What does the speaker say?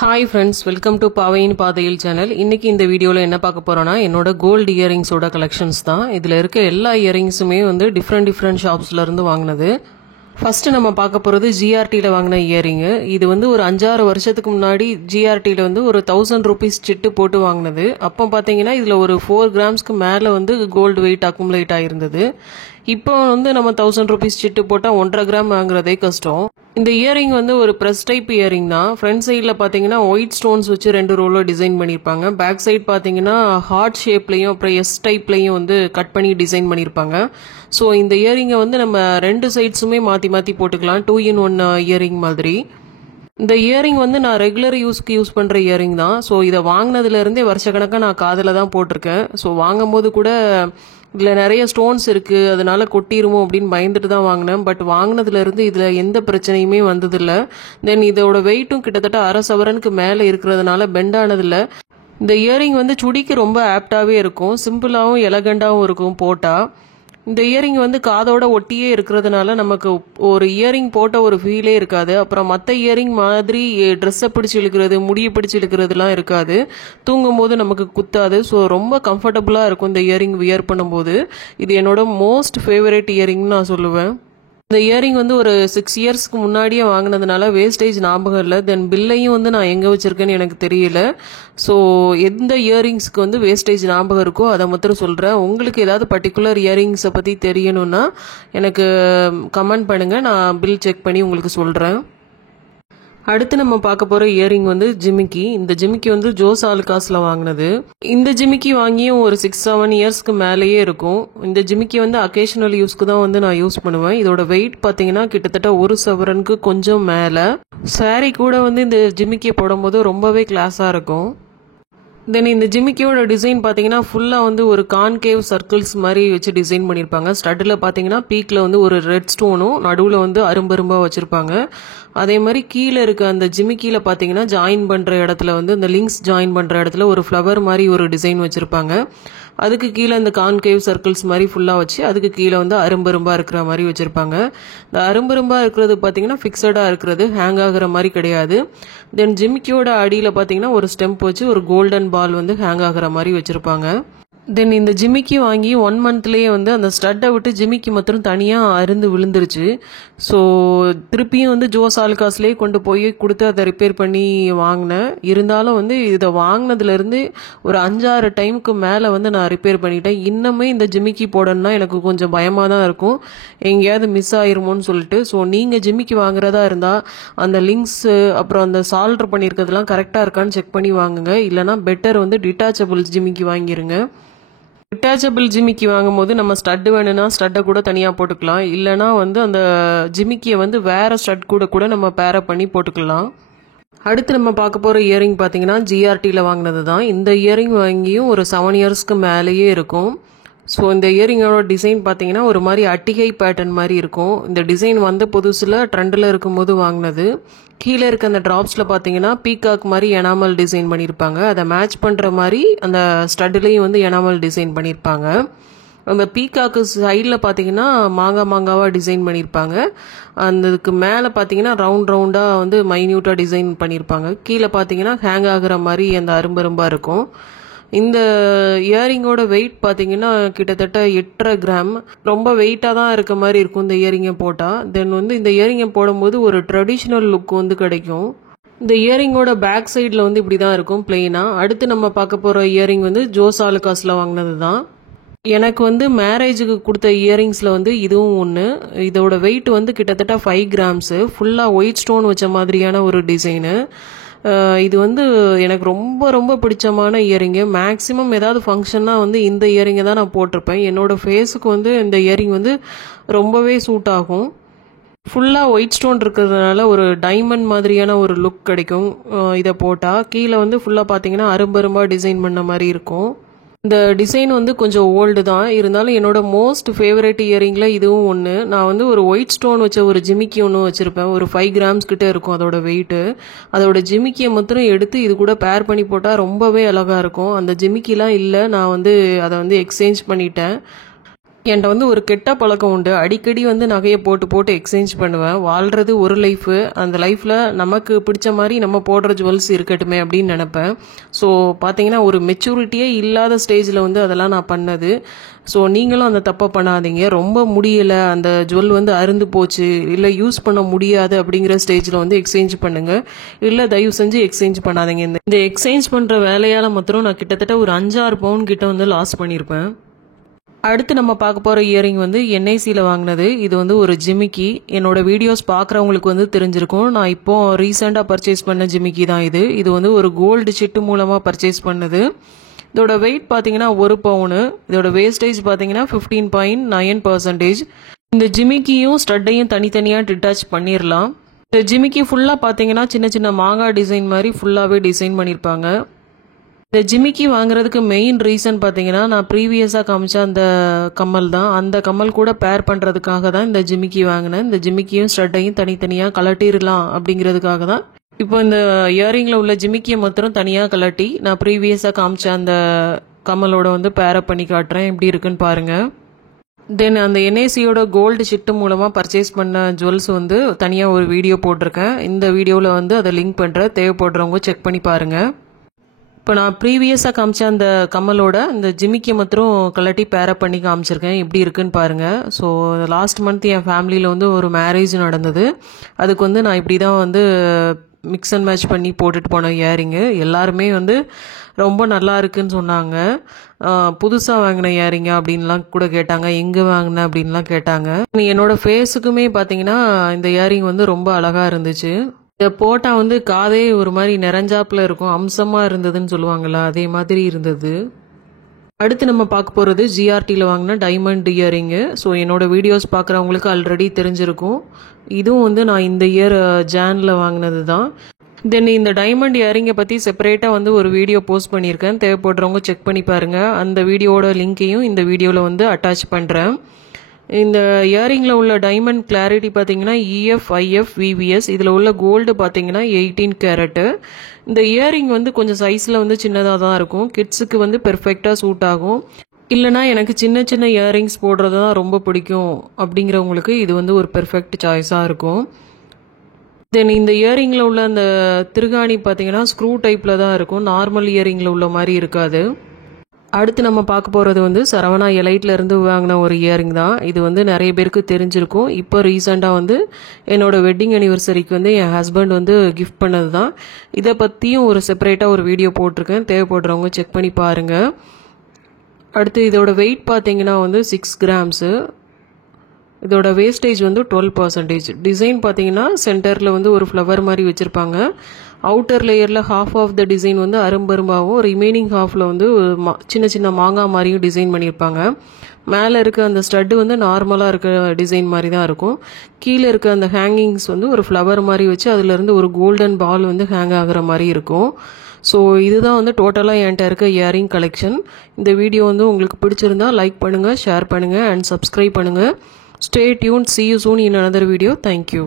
Hi friends, welcome to Pavayin Pathayil channel. இன்னைக்கு இந்த வீடியோல என்ன பார்க்க போறோம்னா என்னோட கோல்ட் இயரிங்ஸோட கலெக்ஷன்ஸ் தான். இதுல இருக்க எல்லா இயரிங்ஸுமே வந்து டிஃப்ரெண்ட் ஷாப்ஸ்ல இருந்து வாங்குனது. ஃபர்ஸ்ட் நம்ம பார்க்க போறது ஜிஆர்டில வாங்கின இயரிங். இது வந்து ஒரு 5-6 வருஷத்துக்கு முன்னாடி ஜிஆர்டில வந்து ஒரு 1000 ரூபீஸ் சிட்டு போட்டு வாங்கினது. அப்போ பாத்தீங்கன்னா இதுல ஒரு 4 கிராம்ஸ்க்கு மேல வந்து கோல்டு வெயிட் அக்குமுலேட் ஆயிருந்தது. இப்போ வந்து நம்ம 1000 ரூபீஸ் சிட்டு போட்டா 1.5 கிராம் வாங்குறதே கஷ்டம். இந்த இயரிங் வந்து ஒரு பிரஸ் டைப் இயரிங் தான். ஃப்ரண்ட் சைட்ல பாத்தீங்கன்னா ஒயிட் ஸ்டோன்ஸ் வச்சு 2 ரோல டிசைன் பண்ணிருப்பாங்க. பேக் சைட் பாத்தீங்கன்னா ஹார்ட் ஷேப்லயும் அப்புறம் எஸ் டைப்லயும் வந்து கட் பண்ணி டிசைன் பண்ணிருப்பாங்க. ஸோ இந்த இயரிங்கை வந்து நம்ம 2 சைட்ஸுமே மாத்தி மாத்தி போட்டுக்கலாம். 2-in-1 இயரிங் மாதிரி. இந்த இயரிங் வந்து நான் ரெகுலர் யூஸ்க்கு யூஸ் பண்ற இயரிங் தான். ஸோ இதை வாங்கினதுல இருந்தே வருஷக்கணக்காக நான் காதுல தான் போட்டிருக்கேன். ஸோ வாங்கும் போது கூட இதுல நிறைய ஸ்டோன்ஸ் இருக்கு, அதனால கொட்டிருமோ அப்படின்னு பயந்துட்டு தான் வாங்கினேன். பட் வாங்கினதுல இருந்து இதுல எந்த பிரச்சனையுமே வந்ததில்ல. தென் இதோட வெயிட்டும் கிட்டத்தட்ட 1/2 சவரனுக்கு மேல இருக்கிறதுனால பெண்ட் ஆனதில்ல. இந்த இயரிங் வந்து சுடிக்கு ரொம்ப ஆப்டாவே இருக்கும், சிம்பிளாவும் எலகண்டாவும் இருக்கும் போட்டா. இந்த இயரிங் வந்து காதோட ஒட்டியே இருக்கிறதுனால நமக்கு ஒரு இயரிங் போட்ட ஒரு ஃபீலே இருக்காது. அப்புறம் மற்ற இயரிங் மாதிரி ட்ரெஸ்ஸை பிடிச்சி இழுக்கிறது, முடியை பிடிச்சி இழுக்கிறதுலாம் இருக்காது. தூங்கும் போது நமக்கு குத்தாது. ஸோ ரொம்ப கம்ஃபர்டபுளாக இருக்கும் இந்த இயரிங் வியர் பண்ணும்போது. இது என்னோட மோஸ்ட் ஃபேவரட் இயரிங்னு நான் சொல்லுவேன். இந்த இயரிங் வந்து ஒரு 6 இயர்ஸ்க்கு முன்னாடியே வாங்கினதுனால வேஸ்டேஜ் ஞாபகம் இல்லை. தென் பில்லையும் வந்து நான் எங்கே வச்சிருக்கேன்னு எனக்கு தெரியல. ஸோ எந்த இயரிங்ஸ்க்கு வந்து வேஸ்டேஜ் ஞாபகம் இருக்கோ அதை மாத்திரம் சொல்கிறேன். உங்களுக்கு ஏதாவது பர்டிகுலர் இயரிங்ஸை பற்றி தெரியணும்னா எனக்கு கமெண்ட் பண்ணுங்கள், நான் பில் செக் பண்ணி உங்களுக்கு சொல்கிறேன். அடுத்து நம்ம பார்க்க போற இயரிங் வந்து ஜிமிக்கி. இந்த ஜிமிக்கி வந்து ஜோஸ் ஆலுகாஸ்ல வாங்கினது. இந்த ஜிமிக்கி வாங்கியும் ஒரு 6-7 இயர்ஸ்க்கு மேலேயே இருக்கும். இந்த ஜிமிக்கி வந்து அக்கேஷனல் யூஸ்க்கு தான் வந்து நான் யூஸ் பண்ணுவேன். இதோட வெயிட் பாத்தீங்கன்னா கிட்டத்தட்ட 1 சவரனுக்கு கொஞ்சம் மேல. சாரி கூட வந்து இந்த ஜிமிக்கியை போடும்போது ரொம்பவே கிளாஸா இருக்கும். தென் இந்த ஜிமிக்கியோட டிசைன் பார்த்தீங்கன்னா ஃபுல்லாக வந்து ஒரு கான்கேவ் சர்க்கிள்ஸ் மாதிரி வச்சு டிசைன் பண்ணியிருப்பாங்க. ஸ்டட்டில் பார்த்தீங்கன்னா பீக்கில் வந்து ஒரு ரெட் ஸ்டோனும் நடுவில் வந்து அரும்பரும்பாக வச்சுருப்பாங்க. அதே மாதிரி கீழே இருக்க அந்த ஜிமிக்கியில் பார்த்தீங்கன்னா ஜாயின் பண்ணுற இடத்துல வந்து இந்த லிங்க்ஸ் ஜாயின் பண்ணுற இடத்துல ஒரு ஃப்ளவர் மாதிரி ஒரு டிசைன் வச்சுருப்பாங்க. அதுக்கு கீழே இந்த கான்கேவ் சர்க்கிள்ஸ் மாதிரி ஃபுல்லாக வச்சு அதுக்கு கீழே வந்து அரும்பரும்பாக இருக்கிற மாதிரி வச்சுருப்பாங்க. இந்த அரும்பரும்பாக இருக்கிறது பார்த்தீங்கன்னா ஃபிக்ஸடாக இருக்கிறது, ஹேங் ஆகிற மாதிரி கிடையாது. தென் ஜிமிக்கியோட அடியில் பார்த்தீங்கன்னா ஒரு ஸ்டெம்ப் வச்சு ஒரு கோல்டன் பால் வந்து ஹேங் ஆகிற மாதிரி வச்சுருப்பாங்க. தென் இந்த ஜிமிக்கி வாங்கி 1 மந்த்லேயே வந்து அந்த ஸ்டட்டை விட்டு ஜிமிக்கி மாத்திரம் தனியாக அருந்து விழுந்துருச்சு. ஸோ திருப்பியும் வந்து ஜோஸ் ஆலுகாஸ்லேயே கொண்டு போய் கொடுத்து அதை ரிப்பேர் பண்ணி வாங்கினேன். இருந்தாலும் வந்து இதை வாங்கினதுலேருந்து ஒரு 5-6 டைமுக்கு மேலே வந்து நான் ரிப்பேர் பண்ணிட்டேன். இன்னுமே இந்த ஜிமிக்கி போடணும்னா எனக்கு கொஞ்சம் பயமாக தான் இருக்கும், எங்கேயாவது மிஸ் ஆயிருமோன்னு சொல்லிட்டு. ஸோ நீங்கள் ஜிமிக்கி வாங்குறதா இருந்தால் அந்த லிங்க்ஸு அப்புறம் அந்த சால்டர் பண்ணியிருக்கிறதுலாம் கரெக்டாக இருக்கான்னு செக் பண்ணி வாங்குங்க. இல்லைனா பெட்டர் வந்து டிட்டாச்சபிள் ஜிமிக்கி வாங்கிருங்க. டிட்டாச்சபிள் ஜிமிக்கி வாங்கும் போது நம்ம ஸ்டட் வேணும்னா ஸ்டட்டை கூட தனியாக போட்டுக்கலாம். இல்லைனா வந்து அந்த ஜிமிக்கியை வந்து வேற ஸ்டட் கூட நம்ம பேரப் பண்ணி போட்டுக்கலாம். அடுத்து நம்ம பார்க்க போகிற இயரிங் பார்த்தீங்கன்னா ஜிஆர்டியில் வாங்கினது தான். இந்த இயரிங் வாங்கியும் ஒரு 7 இயர்ஸ்க்கு மேலேயே இருக்கும். ஸோ இந்த இயரிங்கோட டிசைன் பார்த்தீங்கன்னா ஒரு மாதிரி அட்டிகை பேட்டர்ன் மாதிரி இருக்கும். இந்த டிசைன் வந்த புதுசில் ட்ரெண்டில் இருக்கும்போது வாங்கினது. கீழே இருக்க அந்த ட்ராப்ஸில் பார்த்தீங்கன்னா பீகாக் மாதிரி எனாமல் டிசைன் பண்ணியிருப்பாங்க. அதை மேட்ச் பண்ணுற மாதிரி அந்த ஸ்டட்லேயும் வந்து எனாமல் டிசைன் பண்ணியிருப்பாங்க. அந்த பீகாக்கு சைடில் பார்த்தீங்கன்னா மாங்காவாக டிசைன் பண்ணியிருப்பாங்க. அதுக்கு மேலே பார்த்தீங்கன்னா ரவுண்டாக வந்து மைன்யூட்டாக டிசைன் பண்ணியிருப்பாங்க. கீழே பார்த்தீங்கன்னா ஹேங் ஆகுற மாதிரி அந்த அரும்பரும்பாக இருக்கும். இந்த இயரிங்கோட வெயிட் பார்த்தீங்கன்னா கிட்டத்தட்ட 8.5 கிராம். ரொம்ப வெயிட்டாக தான் இருக்க மாதிரி இருக்கும் இந்த இயரிங்கை போட்டால். தென் வந்து இந்த இயரிங்கை போடும்போது ஒரு ட்ரெடிஷ்னல் லுக் வந்து கிடைக்கும். இந்த இயரிங்கோட பேக் சைடில் வந்து இப்படி தான் இருக்கும் பிளெயினாக. அடுத்து நம்ம பார்க்க போகிற இயரிங் வந்து ஜோஸ் ஆலுகாஸில் வாங்கினது தான். எனக்கு வந்து மேரேஜுக்கு கொடுத்த இயரிங்ஸில் வந்து இதுவும் ஒன்று. இதோட வெயிட் வந்து கிட்டத்தட்ட 5 கிராம்ஸு. ஃபுல்லாக ஒயிட் ஸ்டோன் வச்ச மாதிரியான ஒரு டிசைனு. இது வந்து எனக்கு ரொம்ப பிடிச்சமான இயரிங்கு. மேக்ஸிமம் ஏதாவது ஃபங்க்ஷன்னா வந்து இந்த இயரிங்கை தான் நான் போட்டிருப்பேன். என்னோட ஃபேஸுக்கு வந்து இந்த இயரிங் வந்து ரொம்பவே சூட் ஆகும். ஃபுல்லாக ஒயிட் ஸ்டோன் இருக்கிறதுனால ஒரு டைமண்ட் மாதிரியான ஒரு லுக் கிடைக்கும் இதை போட்டால். கீழே வந்து ஃபுல்லாக பார்த்தீங்கன்னா அரும்பரும்பாக டிசைன் பண்ண மாதிரி இருக்கும். இந்த டிசைன் வந்து கொஞ்சம் ஓல்டு தான், இருந்தாலும் என்னோட மோஸ்ட் ஃபேவரட் இயரிங்கில் இதுவும் ஒன்று. நான் வந்து ஒரு ஒயிட் ஸ்டோன் வச்ச ஒரு ஜிமிக்கி ஒன்று வச்சுருப்பேன். ஒரு 5 கிராம்ஸ் கிட்டே இருக்கும் அதோட வெயிட்டு. அதோட ஜிமிக்கியை மாத்திரம் எடுத்து இது கூட பேர் பண்ணி போட்டால் ரொம்பவே அழகாக இருக்கும். அந்த ஜிமிக்கிலாம் இல்லை, நான் வந்து அதை வந்து எக்ஸ்சேஞ்ச் பண்ணிட்டேன். என்கிட்ட வந்து ஒரு கெட்ட பழக்கம் உண்டு. அடிக்கடி வந்து நகையை போட்டு எக்ஸ்சேஞ்ச் பண்ணுவேன். வாழ்கிறது ஒரு லைஃபு, அந்த லைஃப்பில் நமக்கு பிடிச்ச மாதிரி நம்ம போடுற ஜுவல்ஸ் இருக்கட்டுமே அப்படின்னு நினப்பேன். ஸோ பார்த்தீங்கன்னா ஒரு மெச்சூரிட்டியே இல்லாத ஸ்டேஜில் வந்து அதெல்லாம் நான் பண்ணது. ஸோ நீங்களும் அந்த தப்பை பண்ணாதீங்க. ரொம்ப முடியலை, அந்த ஜுவல் வந்து அருந்து போச்சு, இல்லை யூஸ் பண்ண முடியாது அப்படிங்கிற ஸ்டேஜில் வந்து எக்ஸ்சேஞ்ச் பண்ணுங்கள். இல்லை தயவு செஞ்சு எக்ஸ்சேஞ்ச் பண்ணாதீங்க. இந்த எக்ஸ்சேஞ்ச் பண்ணுற வேலையால் மாத்திரம் நான் கிட்டத்தட்ட ஒரு 5-6 பவுன் கிட்ட வந்து லாஸ் பண்ணியிருப்பேன். அடுத்து நம்ம பார்க்க போகிற இயரிங் வந்து என்ஐசியில் வாங்கினது. இது வந்து ஒரு ஜிமிக்கி. என்னோட வீடியோஸ் பார்க்குறவங்களுக்கு வந்து தெரிஞ்சிருக்கும். நான் இப்போ ரீசெண்டாக பர்ச்சேஸ் பண்ண ஜிமிக்கி தான் இது. இது வந்து ஒரு கோல்டு சிட்டு மூலமாக பர்ச்சேஸ் பண்ணது. இதோட வெயிட் பார்த்தீங்கன்னா 1 பவுனு. இதோட வேஸ்டேஜ் பார்த்தீங்கன்னா 15.9%. இந்த ஜிமிக்கியும் ஸ்டட்டையும் தனித்தனியாக டிட்டாச் பண்ணிடலாம். இந்த ஜிமிக்கி ஃபுல்லாக பார்த்தீங்கன்னா சின்ன சின்ன மாங்காய் டிசைன் மாதிரி ஃபுல்லாகவே டிசைன் பண்ணியிருப்பாங்க. இந்த ஜிமிக்கி வாங்குறதுக்கு மெயின் ரீசன் பார்த்தீங்கன்னா நான் ப்ரீவியஸாக காமிச்ச அந்த கம்மல் தான். அந்த கம்மல் கூட பேர் பண்ணுறதுக்காக தான் இந்த ஜிமிக்கி வாங்கினேன். இந்த ஜிமிக்கியும் ஸ்டட்டையும் தனித்தனியாக கலட்டிடலாம் அப்படிங்கிறதுக்காக தான். இப்போ இந்த இயரிங்கில் உள்ள ஜிமிக்கியை மாத்திரம் தனியாக கலட்டி நான் ப்ரீவியஸாக காமிச்ச அந்த கம்மலோட வந்து பேரப் பண்ணி காட்டுறேன். எப்படி இருக்குன்னு பாருங்கள். தென் அந்த என்ஐசியோட கோல்டு சிட்டு மூலமாக பர்ச்சேஸ் பண்ண ஜுவல்ஸ் வந்து தனியாக ஒரு வீடியோ போட்டிருக்கேன். இந்த வீடியோவில் வந்து அதை லிங்க் பண்ணுறேன். தேவைப்படுறவங்க செக் பண்ணி பாருங்கள். இப்போ நான் ப்ரீவியஸாக காமிச்ச அந்த கம்மலோட இந்த ஜிமிக்கி மாத்திரம் கலட்டி பேரப் பண்ணி காமிச்சிருக்கேன். எப்படி இருக்குன்னு பாருங்கள். ஸோ லாஸ்ட் மந்த் என் ஃபேமிலியில் வந்து ஒரு மேரேஜ் நடந்தது. அதுக்கு வந்து நான் இப்படி தான் வந்து மிக்ஸ் அண்ட் மேட்ச் பண்ணி போட்டுட்டு போன இயரிங்கு. எல்லாருமே வந்து ரொம்ப நல்லா இருக்குன்னு சொன்னாங்க. புதுசாக வாங்கின இயரிங்க அப்படின்லாம் கூட கேட்டாங்க. எங்கே வாங்கினேன் அப்படின்லாம் கேட்டாங்க. என்னோட ஃபேஸுக்குமே பார்த்தீங்கன்னா இந்த இயரிங் வந்து ரொம்ப அழகாக இருந்துச்சு. இதை போட்டால் வந்து காதே ஒரு மாதிரி நிறைஞ்சாப்பில் இருக்கும், அம்சமாக இருந்ததுன்னு சொல்லுவாங்கள்ல, அதே மாதிரி இருந்தது. அடுத்து நம்ம பார்க்க போகிறது ஜிஆர்டியில் வாங்கின டைமண்ட் இயரிங்கு. ஸோ என்னோடய வீடியோஸ் பார்க்குறவங்களுக்கு ஆல்ரெடி தெரிஞ்சிருக்கும். இதுவும் வந்து நான் இந்த இயர் ஜானில் வாங்கினது தான். தென் இந்த டைமண்ட் இயரிங்கை பற்றி செப்பரேட்டாக வந்து ஒரு வீடியோ போஸ்ட் பண்ணியிருக்கேன். தேவைப்படுறவங்க செக் பண்ணி பாருங்கள். அந்த வீடியோட லிங்க்கையும் இந்த வீடியோவில் வந்து அட்டாச் பண்ணுறேன். இந்த இயரிங்கில் உள்ள டைமண்ட் கிளாரிட்டி பார்த்தீங்கன்னா EF, IF, VVS. இதில் உள்ள கோல்டு பார்த்தீங்கன்னா 18 கேரட்டு. இந்த இயரிங் வந்து கொஞ்சம் சைஸில் வந்து சின்னதாக தான் இருக்கும். கிட்ஸுக்கு வந்து பெர்ஃபெக்டாக சூட் ஆகும். இல்லைனா எனக்கு சின்ன சின்ன இயரிங்ஸ் போடுறது தான் ரொம்ப பிடிக்கும் அப்படிங்கிறவங்களுக்கு இது வந்து ஒரு பெர்ஃபெக்ட் சாய்ஸாக இருக்கும். தென் இந்த இயரிங்கில் உள்ள அந்த திருகாணி பார்த்தீங்கன்னா ஸ்க்ரூ டைப்பில் தான் இருக்கும். நார்மல் இயரிங்கில் உள்ள மாதிரி இருக்காது. அடுத்து நம்ம பார்க்க போகிறது வந்து சரவணா எலைட்லேருந்து வாங்கின ஒரு இயரிங் தான். இது வந்து நிறைய பேருக்கு தெரிஞ்சிருக்கும். இப்போ ரீசெண்டாக வந்து என்னோடய வெட்டிங் அனிவர்சரிக்கு வந்து என் ஹஸ்பண்ட் வந்து கிஃப்ட் பண்ணது தான். இதை பற்றியும் ஒரு செப்பரேட்டாக ஒரு வீடியோ போட்டிருக்கேன். தேவைப்படுறவங்க செக் பண்ணி பாருங்கள். அடுத்து இதோட வெயிட் பார்த்தீங்கன்னா வந்து 6 கிராம்ஸு. இதோட வேஸ்டேஜ் வந்து 12%. டிசைன் பார்த்தீங்கன்னா சென்டரில் வந்து ஒரு ஃப்ளவர் மாதிரி வச்சுருப்பாங்க. அவுட்டர் லேயரில் ஹாஃப் ஆஃப் த டிசைன் வந்து அரும்பரும்பாகவும், ரிமைனிங் ஹாஃபில் வந்து சின்ன சின்ன மாங்காய் மாதிரியும் டிசைன் பண்ணியிருப்பாங்க. மேலே இருக்க அந்த ஸ்டட்டு வந்து நார்மலாக இருக்க டிசைன் மாதிரி தான் இருக்கும். கீழே இருக்க அந்த ஹேங்கிங்ஸ் வந்து ஒரு ஃப்ளவர் மாதிரி வச்சு அதுலேருந்து ஒரு கோல்டன் பால் வந்து ஹேங் ஆகிற மாதிரி இருக்கும். ஸோ இதுதான் வந்து டோட்டலாக என்கிட்ட இருக்க இயரிங் கலெக்ஷன். இந்த வீடியோ வந்து உங்களுக்கு பிடிச்சிருந்தா லைக் பண்ணுங்கள், ஷேர் பண்ணுங்கள் அண்ட் சப்ஸ்கிரைப் பண்ணுங்கள். Stay tuned. See you soon in another video. Thank you.